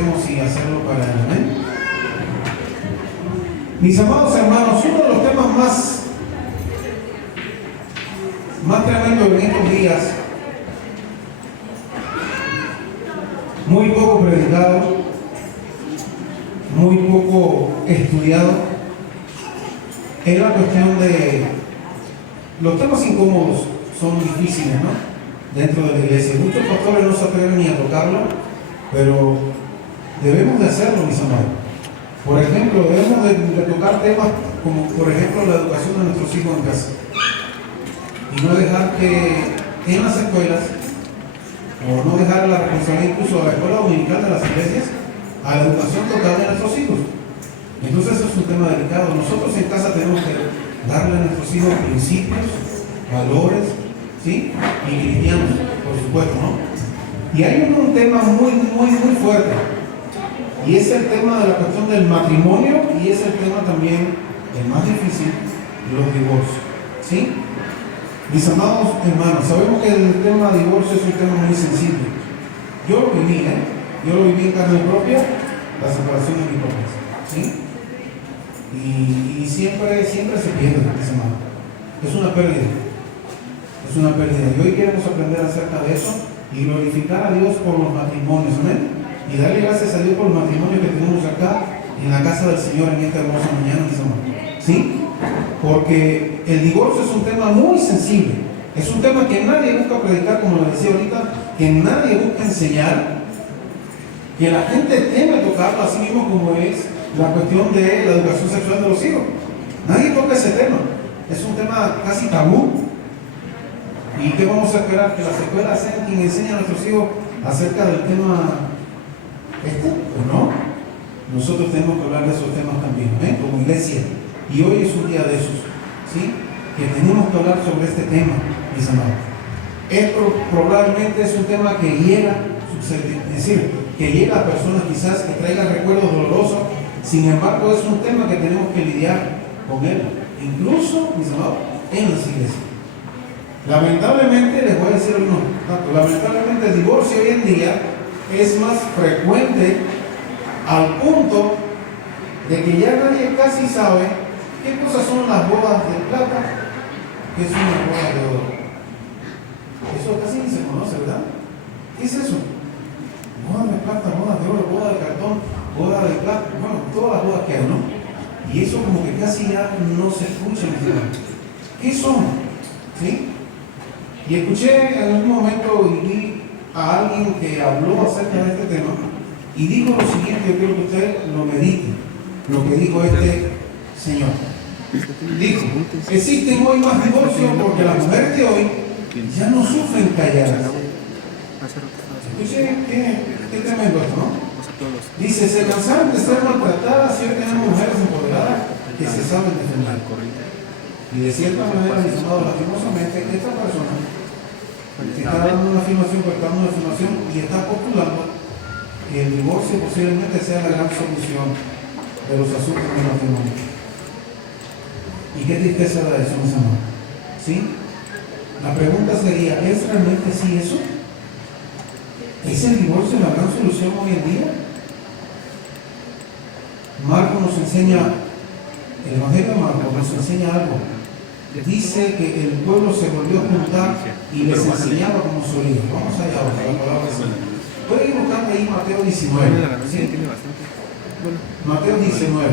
hacemos y hacerlo para Él. Amén. Mis amados hermanos, uno de los temas más tremendos en estos días, muy poco predicado, muy poco estudiado, es la cuestión de los temas incómodos. Son difíciles, ¿no? Dentro de la iglesia. Muchos pastores no se atreven ni a tocarlo, pero debemos de hacerlo, mis amados. Por ejemplo, debemos de tocar temas como, por ejemplo, la educación de nuestros hijos en casa. Y no dejar que en las escuelas, o no dejar la responsabilidad incluso a la escuela dominical de las iglesias, a la educación total de nuestros hijos. Entonces eso es un tema delicado. Nosotros en casa tenemos que darle a nuestros hijos principios, valores, ¿sí? Y cristianos, por supuesto, ¿no? Y hay un tema muy fuerte, y es el tema de la cuestión del matrimonio, y es el tema también, el más difícil, los divorcios, ¿sí? Mis amados hermanos, sabemos que el tema de divorcio es un tema muy sensible. Yo lo viví, yo lo viví en carne propia, la separación de mis papás, ¿sí? Y siempre se pierde, mis amados. Es una pérdida. Es una pérdida. Y hoy queremos aprender acerca de eso y glorificar a Dios por los matrimonios, amén. Y darle gracias a Dios por los matrimonios que tenemos acá en la casa del Señor en esta hermosa mañana, mis amados. ¿Sí? Porque el divorcio es un tema muy sensible. Es un tema que nadie busca predicar, como lo decía ahorita, que nadie busca enseñar, que la gente teme tocarlo, así mismo como es la cuestión de la educación sexual de los hijos. Nadie toca ese tema. Es un tema casi tabú. ¿Y qué vamos a esperar? Que las escuelas sean quien enseñe a nuestros hijos acerca del tema ¿o no? Nosotros tenemos que hablar de esos temas también, como iglesia. Y hoy es un día de esos, ¿sí? Que tenemos que hablar sobre este tema, mis amados. Esto probablemente es un tema que hiera, es decir, que hiera a personas quizás que traigan recuerdos dolorosos. Sin embargo, es un tema que tenemos que lidiar con él, incluso, mis amados, en las iglesias. Lamentablemente, les voy a decir algunos datos, lamentablemente el divorcio hoy en día es más frecuente al punto de que ya nadie casi sabe qué cosas son las bodas de plata, qué son las bodas de oro. Eso casi ni se conoce, ¿verdad? ¿Qué es eso? Bodas de plata, bodas de oro, boda de cartón, boda de plata, bueno, todas las bodas que hay, ¿no? Y eso como que casi ya no se escucha en el. ¿Qué son? ¿Sí? Y escuché en algún momento y vi a alguien que habló acerca de este tema y dijo lo siguiente, yo quiero que usted lo medite, lo que dijo este señor. Dijo, existen hoy más divorcios porque las mujeres de hoy ya no sufren calladas. Escuché, qué tremendo esto, ¿no? Dice, se cansaron de ser maltratadas y hoy tenemos mujeres empoderadas que se saben defender. Y de cierta manera, mis amados, lastimosamente, esta persona está dando una afirmación, y está postulando que el divorcio posiblemente sea la gran solución de los asuntos del matrimonio. Y qué tristeza da eso, mis amados. ¿Sí? La pregunta sería, ¿es realmente así eso? ¿Es el divorcio la gran solución hoy en día? Marco nos enseña, el Evangelio de Marco nos enseña algo. Dice que el pueblo se volvió a juntar y les enseñaba como solía. Vamos allá ahora, la palabra del Señor. Pueden ir buscando ahí Mateo 19. ¿Sí? Mateo 19,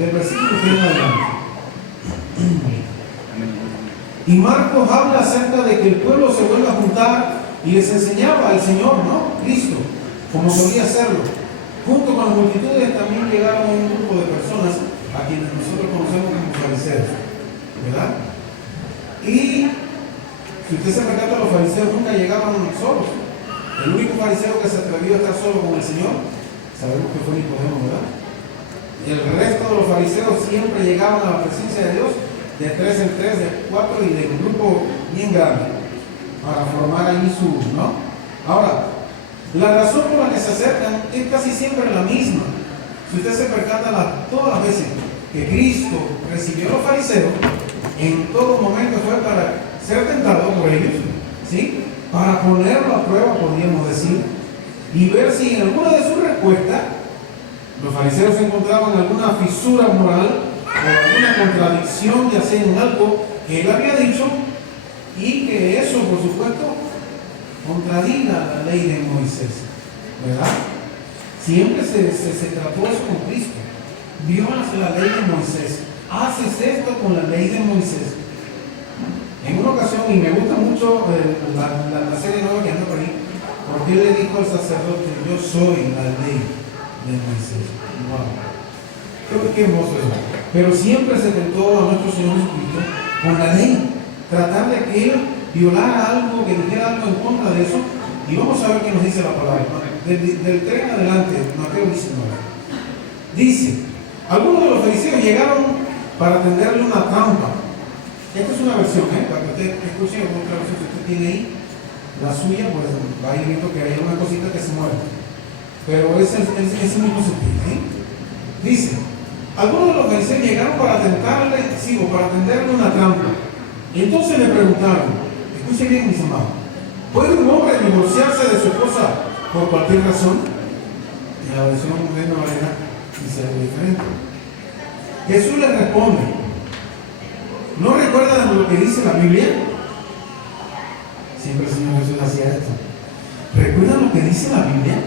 del versículo 3 en adelante. Y Marcos habla acerca de que el pueblo se vuelve a juntar y les enseñaba al Señor, ¿no? Cristo, como solía hacerlo. Junto con las multitudes también llegaron un grupo de personas a quienes nosotros conocemos como fariseos, ¿verdad? Y si usted se percata, los fariseos nunca llegaban solos. El único fariseo que se atrevió a estar solo con el Señor, sabemos que fue Nicodemo, ¿verdad? Y el resto de los fariseos siempre llegaban a la presencia de Dios de 3 en 3, de 4 y de un grupo bien grande para formar ahí su, ¿no? Ahora, la razón por la que se acercan es casi siempre la misma. Si usted se percata, todas las veces que Cristo recibió a los fariseos, en todo momento fue para ser tentado por ellos, ¿sí? Para ponerlo a prueba, podríamos decir, y ver si en alguna de sus respuestas los fariseos encontraban alguna fisura moral o alguna contradicción, ya sea en algo que él había dicho, y que eso, por supuesto, contradiga la ley de Moisés, ¿verdad? Siempre se trató eso con Cristo. Violas la ley de Moisés, haces esto con la ley de Moisés. En una ocasión, y me gusta mucho la serie nueva que anda por ahí, porque él le dijo al sacerdote: yo soy la ley de Moisés. Wow. Creo que qué hermoso eso. Pero siempre se tentó a nuestro Señor Jesucristo con la ley, tratar de que él violara algo, que dijera algo en contra de eso. Y vamos a ver qué nos dice la palabra. Del 3 en adelante, Mateo 19. Dice: algunos de los fariseos llegaron para tenderle una trampa. Esta es una versión, para que usted escuche otra versión. Si usted tiene ahí la suya, pues va a ir viendo que hay una cosita que se mueve. Pero es el mismo sentido, ¿sí? Dice: algunos de los fariseos llegaron para tentarle, para tenderle una trampa. Y entonces le preguntaron, escuche bien, mis amados, ¿puede un hombre divorciarse de su esposa por cualquier razón? En la versión de Nueva Valera dice algo diferente. Jesús le responde: ¿no recuerdan lo que dice la Biblia? Siempre el Señor Jesús hacía esto. ¿Recuerdan lo que dice la Biblia?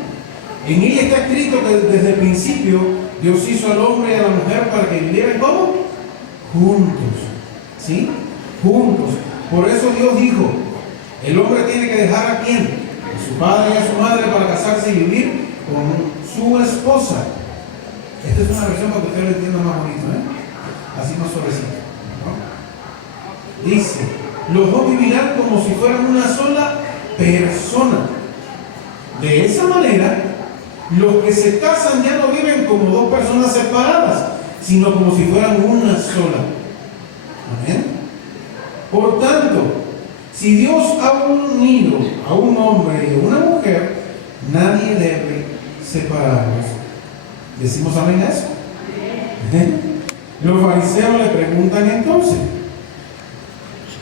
En ella está escrito que desde el principio Dios hizo al hombre y a la mujer para que vivieran ¿cómo? Juntos. ¿Sí? Juntos. Por eso Dios dijo: el hombre tiene que dejar ¿a quién? A su padre y a su madre para casarse y vivir con su esposa. Esta es una versión para que usted lo entienda más bonito, así más suavecito, ¿no? Dice: los dos vivirán como si fueran una sola persona. De esa manera, los que se casan ya no viven como dos personas separadas, sino como si fueran una sola. Amén. Por tanto, si Dios ha unido a un hombre y a una mujer, nadie debe separarlos. ¿Decimos amén a eso? Los fariseos le preguntan entonces: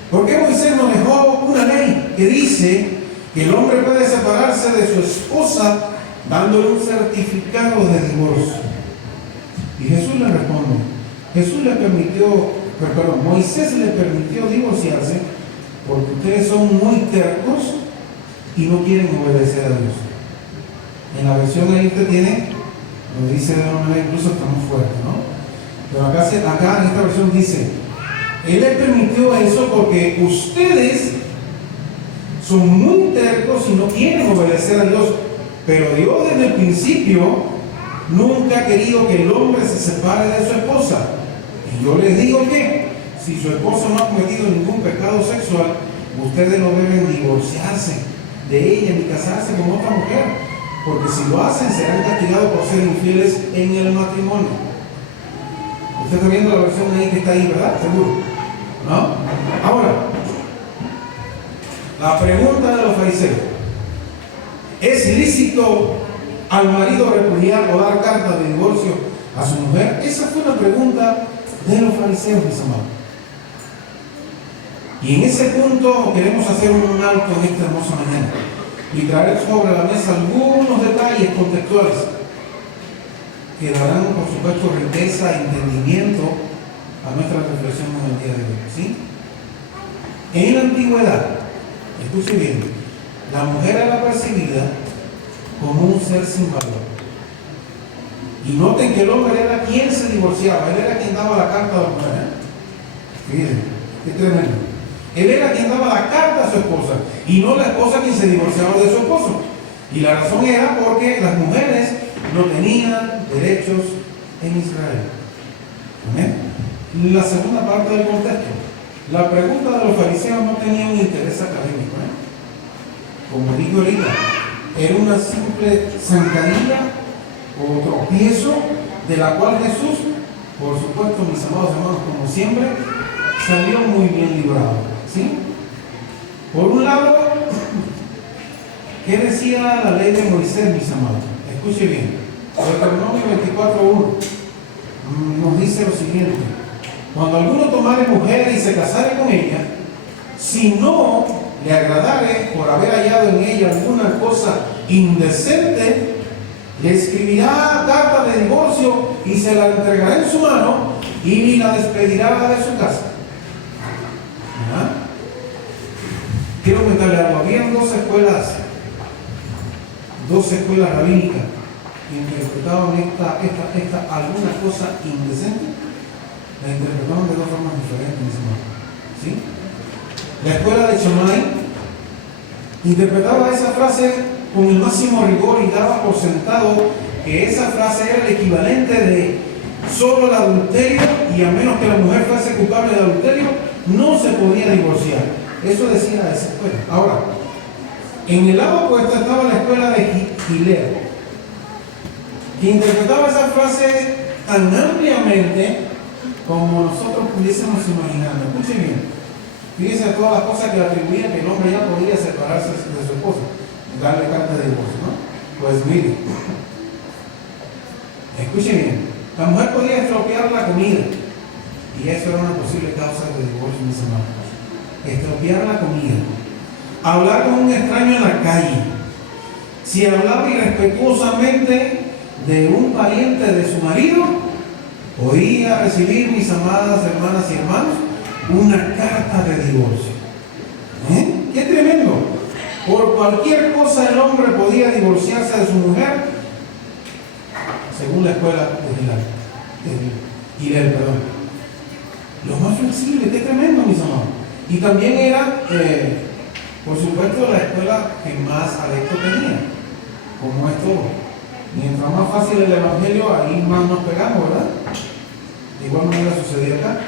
¿por qué Moisés nos dejó una ley que dice que el hombre puede separarse de su esposa dándole un certificado de divorcio? Y Jesús le responde: Moisés le permitió divorciarse porque ustedes son muy tercos y no quieren obedecer a Dios. En la versión ahí usted tiene, lo dice de una manera incluso está muy fuerte, ¿no? Pero acá en esta versión dice: Él le permitió eso porque ustedes son muy tercos y no quieren obedecer a Dios. Pero Dios desde el principio nunca ha querido que el hombre se separe de su esposa. Y yo les digo que si su esposa no ha cometido ningún pecado sexual, ustedes no deben divorciarse de ella ni casarse con otra mujer, porque si lo hacen serán castigados por ser infieles en el matrimonio. Usted está viendo la versión ahí que está ahí, ¿verdad? Seguro, ¿no? Ahora, la pregunta de los fariseos: ¿es lícito al marido repudiar o dar carta de divorcio a su mujer? Esa fue la pregunta de los fariseos, mis amados. Y en ese punto queremos hacer un alto en esta hermosa mañana y traer sobre la mesa algunos detalles contextuales que darán, por supuesto, riqueza e entendimiento a nuestra reflexión en el día de hoy, ¿sí? En la antigüedad, escuche bien, la mujer era percibida como un ser sin valor. Y noten que el hombre era quien se divorciaba, él era quien daba la carta a la mujer. Fíjense, qué tremendo. Él era quien daba la carta a su esposa y no la esposa quien se divorciaba de su esposo. Y la razón era porque las mujeres no tenían derechos en Israel. ¿Amén? La segunda parte del contexto. La pregunta de los fariseos no tenía un interés académico. Como digo ahorita, era una simple zancadilla o tropiezo de la cual Jesús, por supuesto, mis amados hermanos, como siempre, salió muy bien librado. ¿Sí? Por un lado, ¿qué decía la ley de Moisés, mis amados? Escuche bien. Deuteronomio 24:1 nos dice lo siguiente: cuando alguno tomare mujer y se casare con ella, si no le agradare por haber hallado en ella alguna cosa indecente, le escribirá carta de divorcio y se la entregará en su mano y la despedirá de su casa. ¿Ah? Quiero comentarle algo. Habían dos escuelas rabínicas que interpretaban esta alguna cosa indecente, la interpretaban de dos formas diferentes, mis hermanos. ¿Sí? La escuela de Shammai interpretaba esa frase con el máximo rigor y daba por sentado que esa frase era el equivalente de solo el adulterio, y a menos que la mujer fuese culpable de adulterio, no se podía divorciar. Eso decía esa escuela. Ahora, en el lado opuesto estaba la escuela de Hillel, que interpretaba esa frase tan ampliamente como nosotros pudiésemos imaginarlo. Escuchen bien. Fíjense a todas las cosas que le atribuían que el hombre ya podía separarse de su esposa, darle carta de divorcio, ¿no? Pues mire, escuchen bien, la mujer podía estropear la comida, y eso era una posible causa de divorcio, mis hermanos. Estropear la comida, hablar con un extraño en la calle, si hablaba irrespetuosamente de un pariente de su marido, podía recibir, mis amadas hermanas y hermanos, una carta de divorcio. ¡Qué tremendo! Por cualquier cosa el hombre podía divorciarse de su mujer, según la escuela de Hillel, perdón. Lo más flexible, qué tremendo, mis amados. Y también era, por supuesto, la escuela que más adeptos tenía, como es todo. Mientras más fácil el evangelio, ahí más nos pegamos, ¿verdad? De igual manera sucedía acá.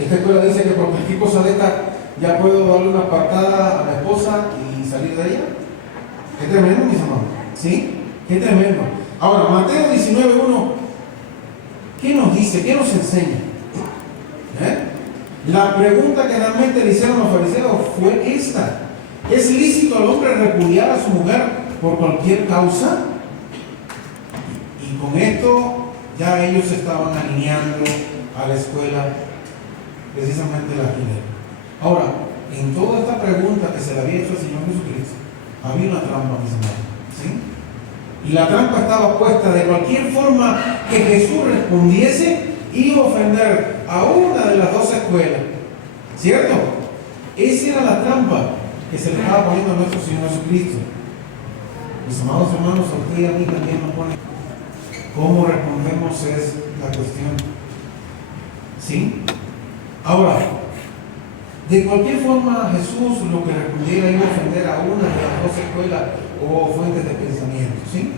Esta escuela dice que por cualquier cosa de esta ya puedo darle una patada a la esposa y salir de ella. Qué tremendo, mis hermanos. ¿Sí? Qué tremendo. Ahora, Mateo 19:1, ¿qué nos dice? ¿Qué nos enseña? La pregunta que realmente le hicieron los fariseos fue esta: ¿es lícito al hombre repudiar a su mujer por cualquier causa? Y con esto ya ellos estaban alineando a la escuela precisamente la Hillel. Ahora, en toda esta pregunta que se le había hecho al Señor Jesucristo, había una trampa, mis hermanos, ¿sí? Y la trampa estaba puesta de cualquier forma que Jesús respondiese, iba a ofender a una de las dos escuelas, ¿cierto? Esa era la trampa que se le estaba poniendo a nuestro Señor Jesucristo. Mis amados hermanos, a usted y a mí también nos pone cómo respondemos es la cuestión, ¿sí? Ahora, de cualquier forma, Jesús lo que respondiera iba a ofender a una de las dos escuelas o fuentes de pensamiento, ¿sí?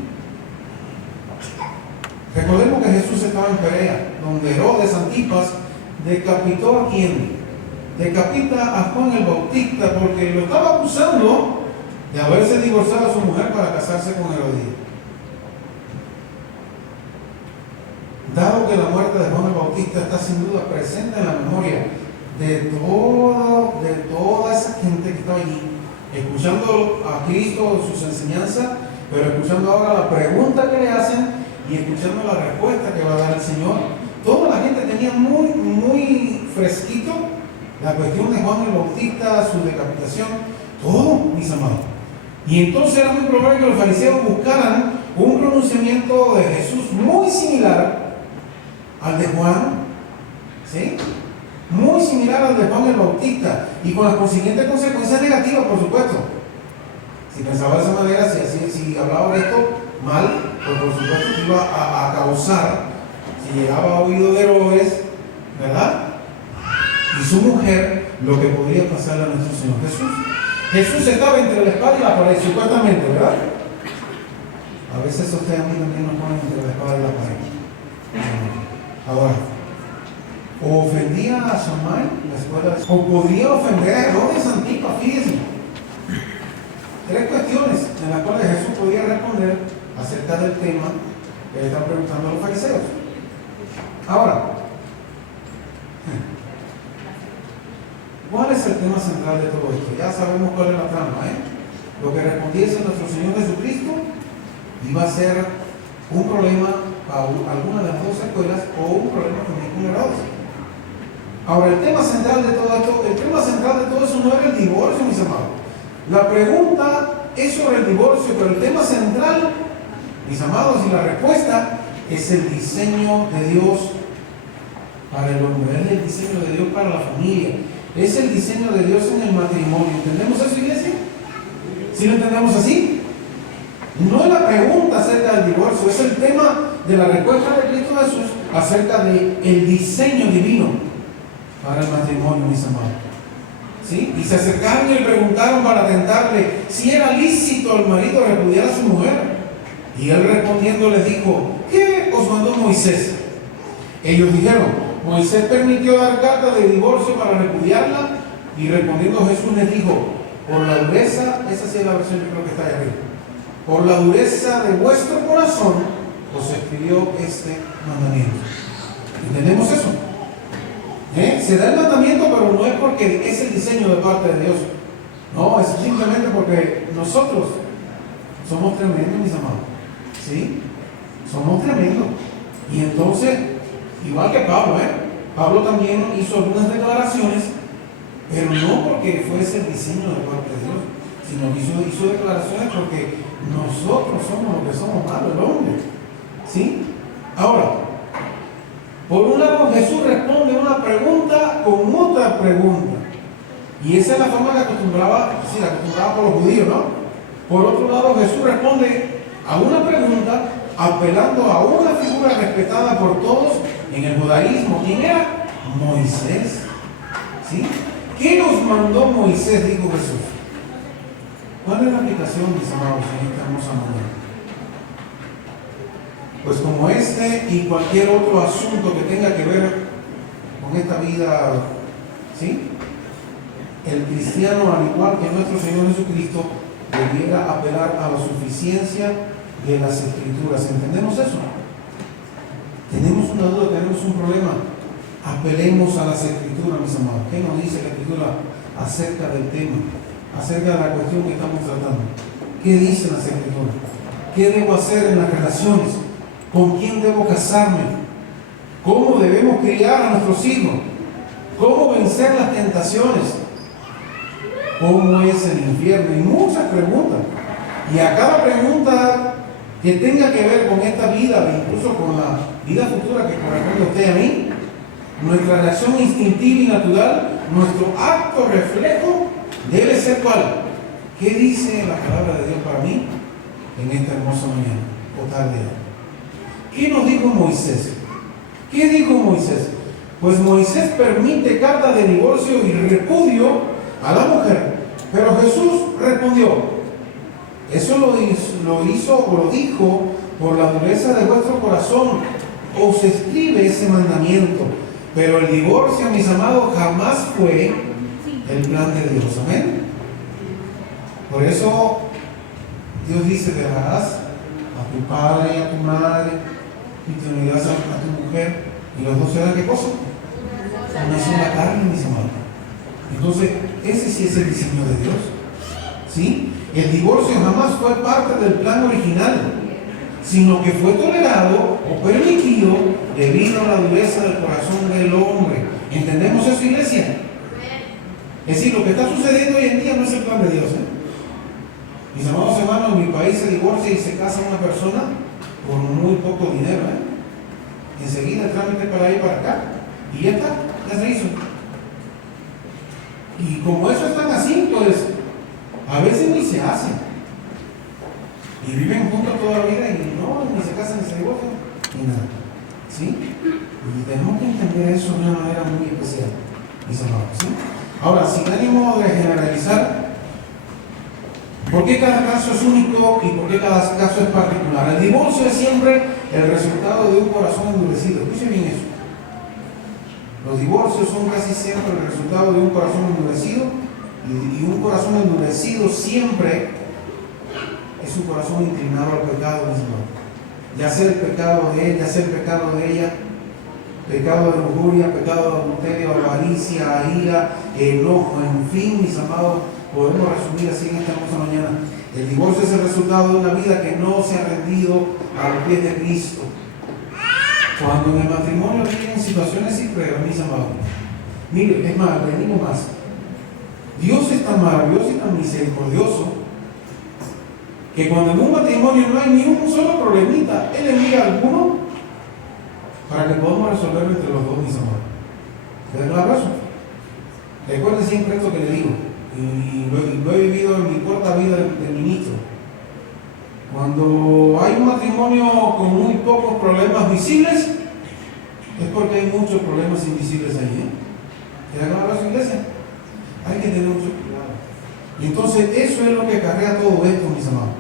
Recordemos que Jesús estaba en Perea, donde Herodes Antipas decapitó a quién? Decapita a Juan el Bautista porque lo estaba acusando de haberse divorciado a su mujer para casarse con Herodías. Dado que la muerte de Juan el Bautista está sin duda presente en la memoria de toda esa gente que estaba allí, escuchando a Cristo, sus enseñanzas, pero escuchando ahora la pregunta que le hacen y escuchando la respuesta que va a dar el Señor, toda la gente tenía muy fresquito la cuestión de Juan el Bautista, su decapitación, todo, mis amados. Y entonces era muy probable que los fariseos buscaran un pronunciamiento de Jesús muy similar al de Juan, ¿sí? Muy similar al de Juan el Bautista, y con las consiguientes consecuencias negativas, por supuesto. Si pensaba de esa manera, si hablaba de esto mal, pues por supuesto que iba a causar, si llegaba a oído de Herodes, ¿verdad? Y su mujer, lo que podría pasarle a nuestro Señor Jesús. Jesús estaba entre la espada y la pared, supuestamente, ¿verdad? A veces usted a mí también nos ponen entre la espada y la pared. Ahora, o ofendía a Shammai, la escuela, o podía ofender a Herodes Antipas, fíjense. Tres cuestiones en las cuales Jesús podía responder acerca del tema que le están preguntando a los fariseos. Ahora, ¿cuál es el tema central de todo esto? Ya sabemos cuál es la trama, Lo que respondiese nuestro Señor Jesucristo iba a ser un problema para alguna de las dos escuelas o un problema también con Herodes. Ahora, el tema central de todo esto, el tema central de todo eso no era el divorcio, mis amados. La pregunta es sobre el divorcio, pero el tema central, mis amados, y la respuesta es el diseño de Dios para el hombre, es el diseño de Dios para la familia, es el diseño de Dios en el matrimonio. ¿Entendemos eso, iglesia? ¿Sí lo entendemos así? No es la pregunta acerca del divorcio, es el tema de la respuesta de Cristo Jesús acerca del diseño divino para el matrimonio, mis amados. ¿Sí? Y se acercaron y le preguntaron para tentarle si era lícito al marido repudiar a su mujer. Y él respondiendo les dijo: ¿qué os mandó Moisés? Ellos dijeron: Moisés permitió dar carta de divorcio para repudiarla. Y respondiendo Jesús les dijo: por la dureza, esa sí es la versión, yo creo que está ahí arriba, por la dureza de vuestro corazón os escribió este mandamiento. ¿Entendemos eso? Se da el mandamiento, pero no es porque es el diseño de parte de Dios. No, es simplemente porque nosotros somos tremendos, mis amados. ¿Sí? Somos tremendos. Y entonces, igual que Pablo, Pablo también hizo algunas declaraciones, pero no porque fuese el diseño de parte de Dios, sino que hizo declaraciones porque nosotros somos los que somos malos, el hombre. ¿Sí? Ahora, por un lado Jesús responde una pregunta con otra pregunta. Y esa es la forma que acostumbraba por los judíos, ¿no? Por otro lado, Jesús responde a una pregunta apelando a una figura respetada por todos en el judaísmo. ¿Quién era? Moisés. ¿Sí? ¿Qué nos mandó Moisés? Dijo Jesús. ¿Cuál es la aplicación, mis amados, en esta hermosa mañana? Pues como este y cualquier otro asunto que tenga que ver con esta vida, ¿sí? El cristiano, al igual que nuestro Señor Jesucristo, debiera apelar a la suficiencia de las Escrituras. ¿Entendemos eso? Tenemos una duda, tenemos un problema. Apelemos a las Escrituras, mis amados. ¿Qué nos dice la Escritura acerca del tema, acerca de la cuestión que estamos tratando? ¿Qué dicen las Escrituras? ¿Qué debo hacer en las relaciones? ¿Con quién debo casarme? ¿Cómo debemos criar a nuestros hijos? ¿Cómo vencer las tentaciones? ¿Cómo es el infierno? Y muchas preguntas. Y a cada pregunta que tenga que ver con esta vida, incluso con la vida futura que corresponde a usted y a mí, nuestra reacción instintiva y natural, nuestro acto reflejo, debe ser ¿cuál? ¿Qué dice la palabra de Dios para mí en esta hermosa mañana o tarde? ¿Qué nos dijo Moisés? ¿Qué dijo Moisés? Pues Moisés permite carta de divorcio y repudio a la mujer. Pero Jesús respondió: eso lo hizo o lo dijo por la dureza de vuestro corazón. Os escribe ese mandamiento. Pero el divorcio, mis amados, jamás fue el plan de Dios. Amén. Por eso Dios dice: dejarás a tu padre y a tu madre y te unirás a tu mujer, y los dos serán ¿qué cosa? Una sola carne, mis amados. Entonces, ese sí es el diseño de Dios. ¿Sí? El divorcio jamás fue parte del plan original, sino que fue tolerado o permitido debido a la dureza del corazón del hombre. ¿Entendemos eso, iglesia? Es decir, lo que está sucediendo hoy en día no es el plan de Dios. Mis amados hermanos, en mi país se divorcia y se casa una persona por muy poco dinero. Enseguida el trámite para ir para acá y ya está, ya se hizo. Y como eso es tan así, pues a veces ni se hace. Y viven juntos toda la vida y no, ni se casan ni se divorcian, ni nada. ¿Sí? Y tenemos que entender eso de una manera muy especial, mis amados. ¿Sí? Ahora, sin ánimo de generalizar, ¿por qué cada caso es único y por qué cada caso es particular? El divorcio es siempre el resultado de un corazón endurecido. Escuchen bien eso. Los divorcios son casi siempre el resultado de un corazón endurecido, y un corazón endurecido siempre es un corazón inclinado al pecado mismo. Ya sea el pecado de él, ya sea el pecado de ella, pecado de lujuria, pecado de adulterio, avaricia, ira, enojo, en fin, mis amados, podemos resumir así en esta hermosa mañana. El divorcio es el resultado de una vida que no se ha rendido a los pies de Cristo. Cuando en el matrimonio vienen situaciones y pruebas, mis amados, Mire, es más, le digo más. Dios es tan maravilloso y tan misericordioso que cuando en un matrimonio no hay ni un solo problemita, Él envía alguno para que podamos resolverlo entre los dos, mis amados. ¿Le da un abrazo? Recuerde siempre esto que le digo, y lo he vivido en mi corta vida de ministro. Cuando hay un matrimonio con muy pocos problemas visibles, es porque hay muchos problemas invisibles allí. ¿Le da un abrazo, iglesia? Hay que tener mucho cuidado. Y entonces eso es lo que acarrea todo esto, mis amados.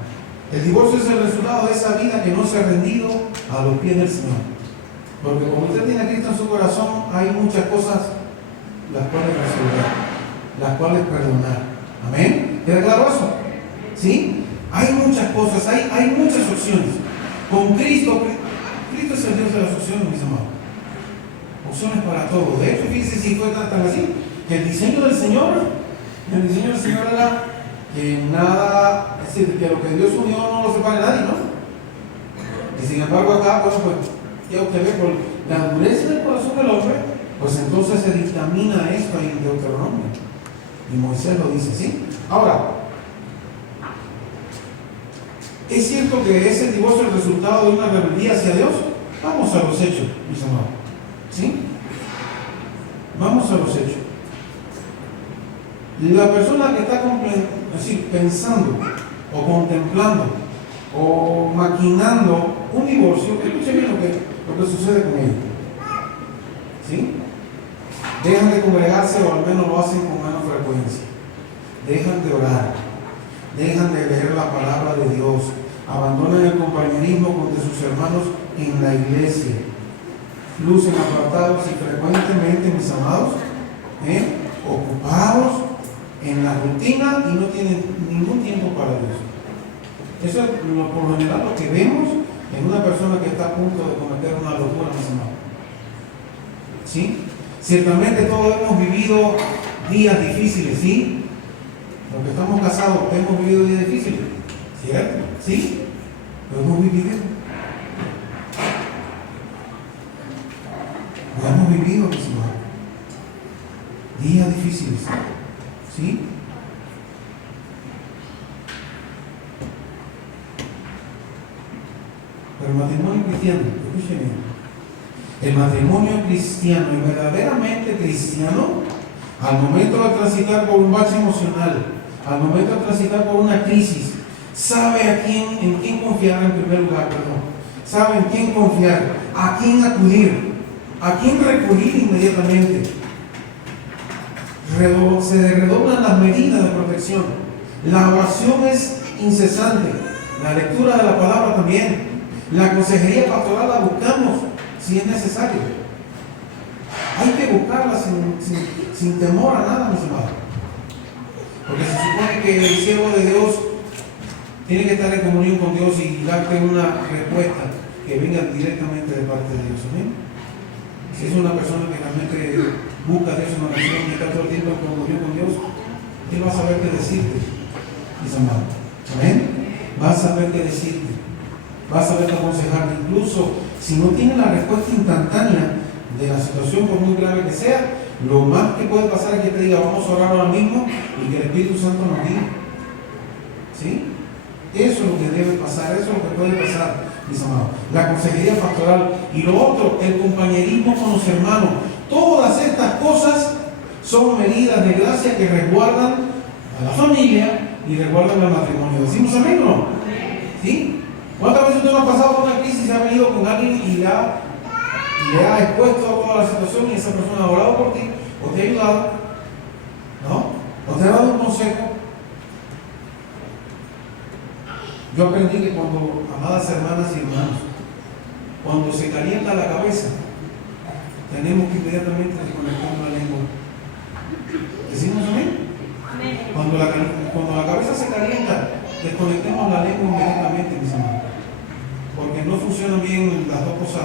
El divorcio es el resultado de esa vida que no se ha rendido a los pies del Señor. Porque como usted tiene a Cristo en su corazón, hay muchas cosas las cuales resolver, las cuales perdonar. ¿Amén? ¿Queda claro eso? ¿Sí? Hay muchas cosas, hay muchas opciones. Con Cristo es el Dios de las opciones, mis amados. Opciones para todo. De hecho, fíjense si fue tan así, que el diseño del Señor era que nada, es decir, que lo que Dios unió no lo separe nadie, ¿no? Y sin embargo acá, pues ya usted ve por la dureza del corazón del hombre, pues entonces se dictamina esto ahí en Deuteronomio. Y Moisés lo dice, ¿sí? Ahora, ¿es cierto que es el divorcio el resultado de una rebeldía hacia Dios? Vamos a los hechos, mis amados. ¿Sí? Vamos a los hechos. La persona que está pensando o contemplando o maquinando un divorcio, escuche bien lo que sucede con ellos. ¿Sí? Dejan de congregarse o al menos lo hacen con menos frecuencia. Dejan de orar. Dejan de leer la palabra de Dios. Abandonan el compañerismo con sus hermanos en la iglesia. Lucen apartados y frecuentemente, mis amados, ocupados en la rutina y no tienen ningún tiempo para Dios. Eso es por lo general lo que vemos en una persona que está a punto de cometer una locura, mis amados. ¿Sí? Ciertamente todos hemos vivido días difíciles, ¿sí? Los que estamos casados hemos vivido días difíciles, ¿cierto? ¿Sí? Lo hemos vivido. Lo hemos vivido, mis amados. Días difíciles, ¿sí? Pero el matrimonio cristiano, escúcheme. El matrimonio cristiano y verdaderamente cristiano, al momento de transitar por un bache emocional, al momento de transitar por una crisis, sabe en quién confiar en primer lugar, sabe en quién confiar, a quién acudir, a quién recurrir inmediatamente. Se redoblan las medidas de protección. La oración es incesante, la lectura de la palabra también, la consejería pastoral la buscamos si es necesario. Hay que buscarla sin temor a nada, mis amados. Porque se supone que el siervo de Dios tiene que estar en comunión con Dios y darte una respuesta que venga directamente de parte de Dios. ¿Amén? Si es una persona que realmente busca a Dios en oración y está todo el tiempo en comunión con Dios, Él va a saber qué decirte, mis amados. ¿Amén? Va a saber qué decirte. Va a saber qué aconsejarte. Incluso si no tiene la respuesta instantánea de la situación, por muy grave que sea, lo más que puede pasar es que te diga, vamos a orar ahora mismo y que el Espíritu Santo nos guíe. ¿Sí? Eso es lo que debe pasar, eso es lo que puede pasar, mis amados. La consejería pastoral y lo otro, el compañerismo con los hermanos. Todas estas cosas son medidas de gracia que resguardan a la familia y resguardan al matrimonio. ¿Decimos amén o no? ¿Sí? ¿Cuántas veces usted no ha pasado por una crisis y ha venido con alguien y le ha expuesto a toda la situación y esa persona ha orado por ti o te ha ayudado? ¿No? ¿O te ha dado un consejo? Yo aprendí que cuando, amadas hermanas y hermanos, cuando se calienta la cabeza, tenemos que inmediatamente desconectar la lengua. ¿Decimos amén? Cuando la cabeza se calienta, desconectemos la lengua inmediatamente, mis hermanos. Porque no funcionan bien las dos cosas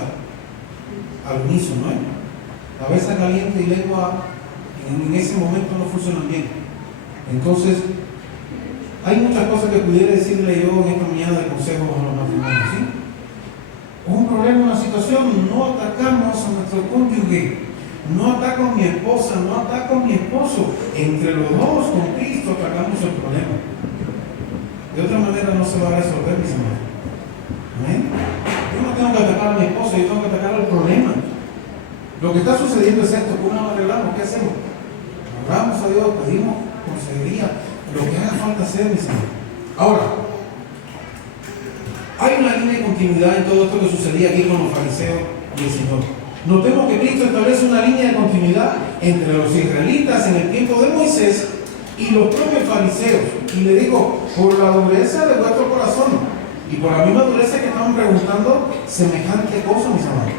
al unísono, ¿eh? Cabeza caliente y lengua en ese momento no funcionan bien. Entonces, hay muchas cosas que pudiera decirle yo en esta mañana de consejos a los matrimonios, ¿sí? Un problema, una situación, no atacamos a nuestro cónyuge, No ataco a mi esposa, no ataco a mi esposo. Entre los dos, con Cristo, atacamos el problema. De otra manera no se va a resolver, mis hermanos. ¿Amén? Yo no tengo que atacar a mi esposa, yo tengo que atacar el problema. Lo que está sucediendo es esto: ¿cómo lo arreglamos? ¿Qué hacemos? Oramos a Dios, pedimos consejería, lo que haga falta hacer, mis hermanos. Ahora, hay una línea de continuidad en todo esto que sucedía aquí con los fariseos y el Señor. Notemos que Cristo establece una línea de continuidad entre los israelitas en el tiempo de Moisés y los propios fariseos. Y le digo, por la dureza de vuestro corazón y por la misma dureza que estaban preguntando semejante cosa, mis hermanos.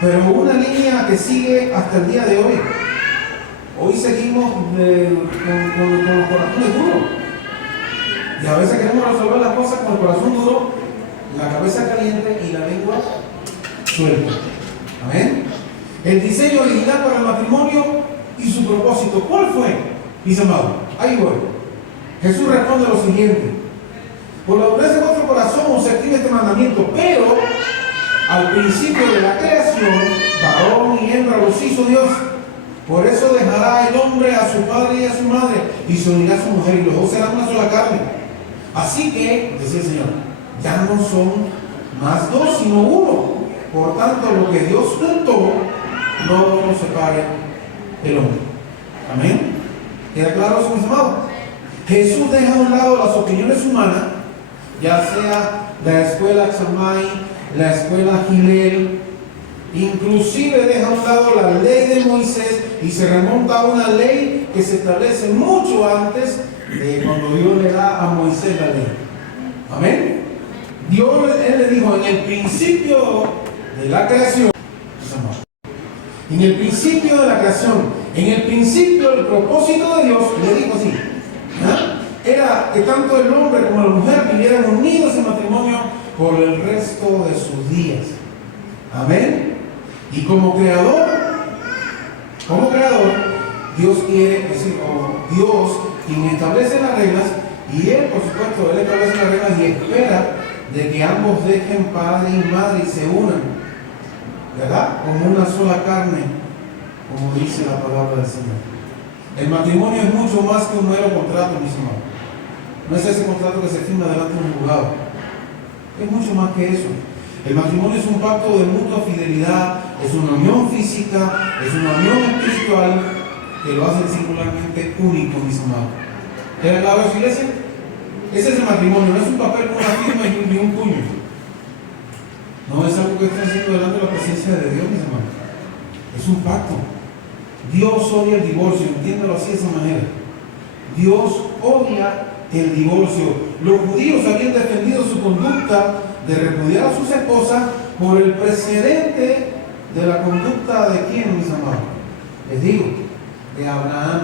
Pero una línea que sigue hasta el día de hoy. Hoy seguimos con los corazones duros. Y a veces queremos resolver las cosas con el corazón duro, la cabeza caliente y la lengua suelta. Amén. El diseño original para el matrimonio y su propósito, ¿cuál fue? Mis amados, ahí voy. Jesús responde lo siguiente: por la dureza de vuestro corazón os escribe este mandamiento, pero al principio de la creación, varón y hembra los hizo Dios. Por eso dejará el hombre a su padre y a su madre, y se unirá a su mujer, y los dos serán una sola carne. Así que, decía el Señor, ya no son más dos, sino uno. Por tanto, lo que Dios juntó, no lo separe el hombre. Amén. ¿Queda claro eso, mis amados? Jesús deja a un lado las opiniones humanas, ya sea la escuela Shammai, la escuela Hillel, inclusive deja a un lado la ley de Moisés y se remonta a una ley que se establece mucho antes de cuando Dios le da a Moisés la ley. Amén. Dios, Él le dijo en el principio de la creación, en el principio de la creación, en el principio el propósito de Dios, le dijo así, era que tanto el hombre como la mujer vivieran unidos en matrimonio por el resto de sus días. Amén. Y como creador, Dios quiere decir, Dios quien establece las reglas, y Él, por supuesto, Él establece las reglas y espera de que ambos dejen padre y madre y se unan, ¿verdad? Como una sola carne, como dice la palabra del Señor. El matrimonio es mucho más que un mero contrato, mis hermanos. No es ese contrato que se firma delante de un juzgado. Es mucho más que eso. El matrimonio es un pacto de mutua fidelidad, es una unión física, es una unión espiritual que lo hacen singularmente único, mis amados. ¿Queda claro eso, iglesia? Ese es el matrimonio, no es un papel con una firma y un puño. No es algo que está haciendo delante de la presencia de Dios, mis hermanos. Es un pacto. Dios odia el divorcio, entiéndalo así de esa manera. Dios odia el divorcio. Los judíos habían defendido su conducta de repudiar a sus esposas por el precedente de la conducta de quién, mis amados. Les digo, de Abraham.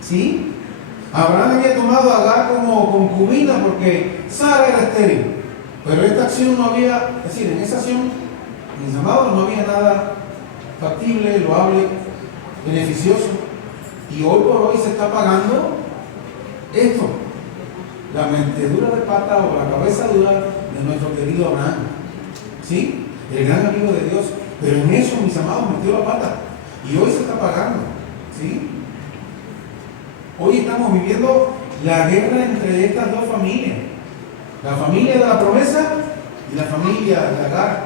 ¿Sí? Abraham había tomado a Agar como concubina porque Sara era estéril. Pero esta acción no había, es decir, en esa acción, mis amados, no había nada factible, loable, beneficioso. Y hoy por hoy se está pagando esto, la metedura de pata o la cabeza dura de nuestro querido Abraham. ¿Sí? El gran amigo de Dios. Pero en eso, mis amados, metió la pata. Y hoy se está pagando. ¿Sí? Hoy estamos viviendo la guerra entre estas dos familias. La familia de la promesa y la familia de Agar,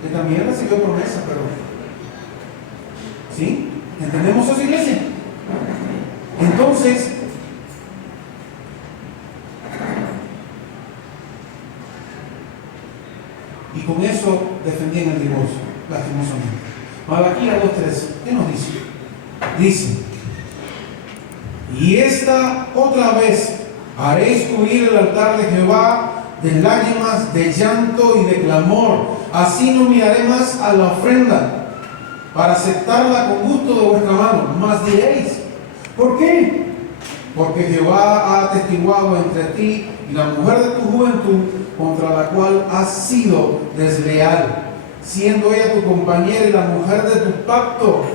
que también recibió promesa, pero ¿sí? ¿Entendemos eso, iglesia? Entonces, y con eso defendían el divorcio, lastimosamente. Malaquías 2:3, ¿qué nos dice? Dice: y esta otra vez haréis cubrir el altar de Jehová de lágrimas, de llanto y de clamor. Así no miraré más a la ofrenda para aceptarla con gusto de vuestra mano. Mas diréis: ¿por qué? Porque Jehová ha atestiguado entre ti y la mujer de tu juventud, contra la cual has sido desleal, siendo ella tu compañera y la mujer de tu pacto.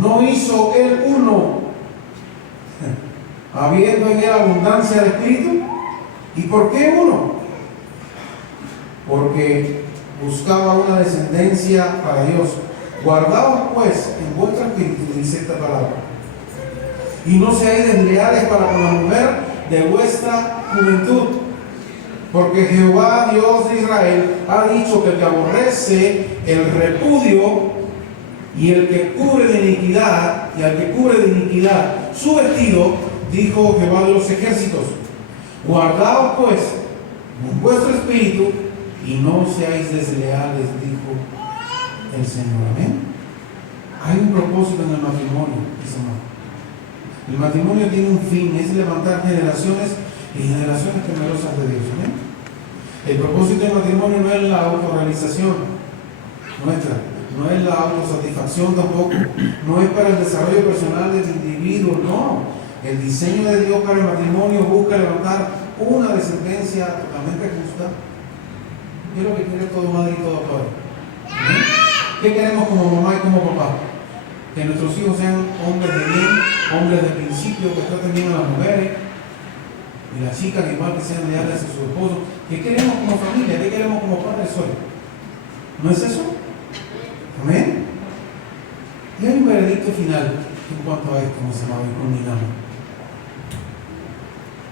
¿No hizo él uno, habiendo en él abundancia de espíritu? ¿Y por qué uno? Porque buscaba una descendencia para Dios. Guardaos pues en vuestro espíritu, dice esta palabra, y no seáis desleales para con la mujer de vuestra juventud, porque Jehová Dios de Israel ha dicho que el que aborrece el repudio y el que cubre de iniquidad, y al que cubre de iniquidad su vestido, dijo Jehová de los ejércitos, guardaos pues en vuestro espíritu y no seáis desleales, dijo el Señor. Amén. Hay un propósito en el matrimonio, mis amados. El matrimonio tiene un fin, es levantar generaciones y generaciones temerosas de Dios. Amén. El propósito del matrimonio no es la autorrealización nuestra, no es la autosatisfacción tampoco, no es para el desarrollo personal del individuo, no. El diseño de Dios para el matrimonio busca levantar una descendencia totalmente justa. ¿Qué es lo que quiere todo madre y todo padre? ¿Sí? ¿Qué queremos como mamá y como papá? Que nuestros hijos sean hombres de bien, hombres de principio, que traten bien a las mujeres y las chicas, que igual que sean leales a su esposo. ¿Qué queremos como familia? ¿Qué queremos como padres hoy? ¿No es eso? Amén. Y hay un veredicto final en cuanto a esto, mis amados, y culminamos.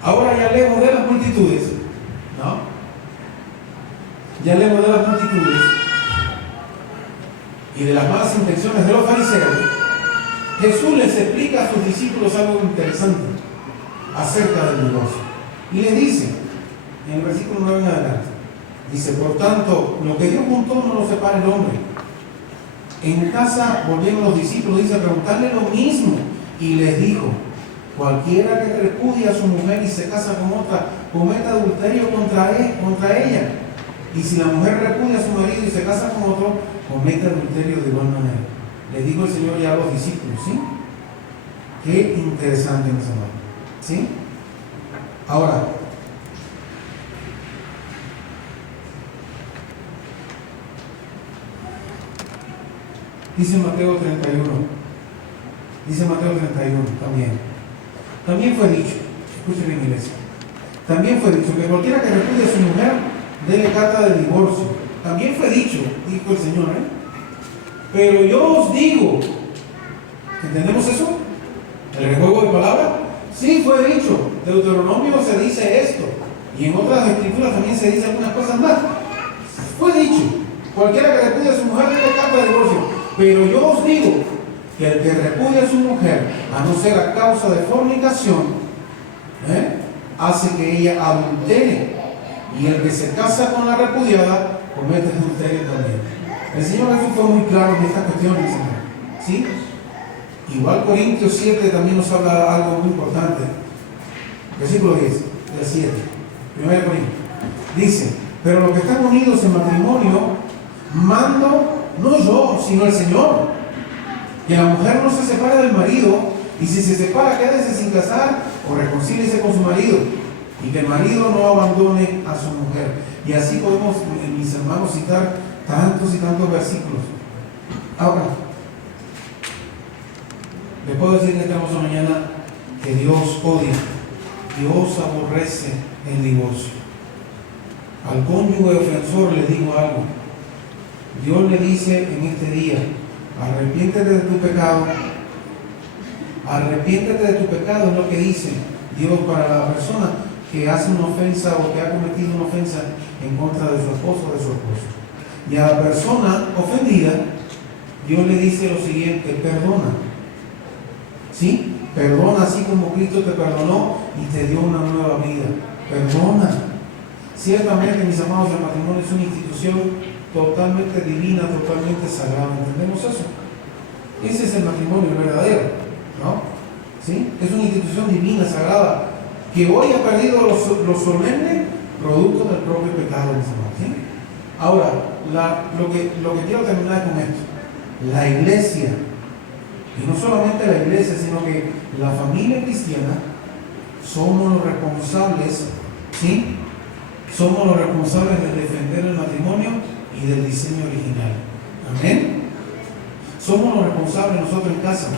Ahora ya lejos de las multitudes, ¿no? Ya lejos de las multitudes y de las malas intenciones de los fariseos, Jesús les explica a sus discípulos algo interesante acerca del divorcio. Y les dice, en el versículo 9 en adelante, dice, por tanto, lo que Dios juntó no lo separa el hombre. En casa volvieron los discípulos, dice, a preguntarle lo mismo, y les dijo, cualquiera que repudia a su mujer y se casa con otra, comete adulterio contra ella. Y si la mujer repudia a su marido y se casa con otro, comete adulterio de igual manera. Le dijo el Señor ya a los discípulos, ¿sí? Qué interesante, mis amados, ¿sí? Ahora, dice Mateo 31, también fue dicho, escuchen bien, iglesia, también fue dicho que cualquiera que repudie a su mujer, dele carta de divorcio. También fue dicho, dijo el Señor, pero yo os digo, ¿entendemos eso? ¿El rejuego de palabras? Sí, fue dicho. Deuteronomio se dice esto, y en otras escrituras también se dice algunas cosas más. Fue dicho, cualquiera que repudie a su mujer, dele carta de divorcio. Pero yo os digo que el que repudie a su mujer, a no ser a causa de fornicación, hace que ella adultere, y el que se casa con la repudiada comete adulterio también. El Señor Jesús fue muy claro en estas cuestiones, ¿sí? Igual Corintios 7 también nos habla algo muy importante. Versículo 10, del 7, 1 Corintios. Dice, pero los que están unidos en matrimonio, mando no yo, sino el Señor, que la mujer no se separe del marido, y si se separa, quédese sin casar o reconcíliese con su marido, y que el marido no abandone a su mujer. Y así podemos, mis hermanos, citar tantos y tantos versículos. Ahora, les puedo decir en esta hermosa mañana que Dios odia, Dios aborrece el divorcio. Al cónyuge ofensor le digo algo. Dios le dice en este día, arrepiéntete de tu pecado. Arrepiéntete de tu pecado, es lo que dice Dios para la persona que hace una ofensa o que ha cometido una ofensa en contra de su esposo o de su esposo. Y a la persona ofendida, Dios le dice lo siguiente, perdona. ¿Sí? Perdona así como Cristo te perdonó y te dio una nueva vida. Perdona. Ciertamente, mis amados, el matrimonio es una institución totalmente divina, totalmente sagrada. ¿Entendemos eso? Ese es el matrimonio verdadero, ¿no? ¿Sí? Es una institución divina, sagrada, que hoy ha perdido lo solemne producto del propio pecado, mis amados, ¿sí? Ahora, lo que quiero terminar con esto, la iglesia, y no solamente la iglesia, sino que la familia cristiana, somos los responsables, ¿sí? Somos los responsables de defender el matrimonio y del diseño original. Amén. Somos los responsables nosotros en casa.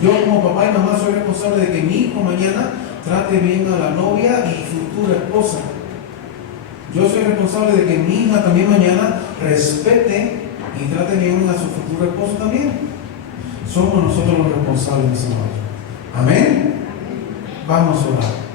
Yo como papá y mamá soy responsable de que mi hijo mañana trate bien a la novia y futura esposa. Yo soy responsable de que mi hija también mañana respete y trate bien a su futuro esposo también. Somos nosotros los responsables, mis amados. Amén. Vamos a orar.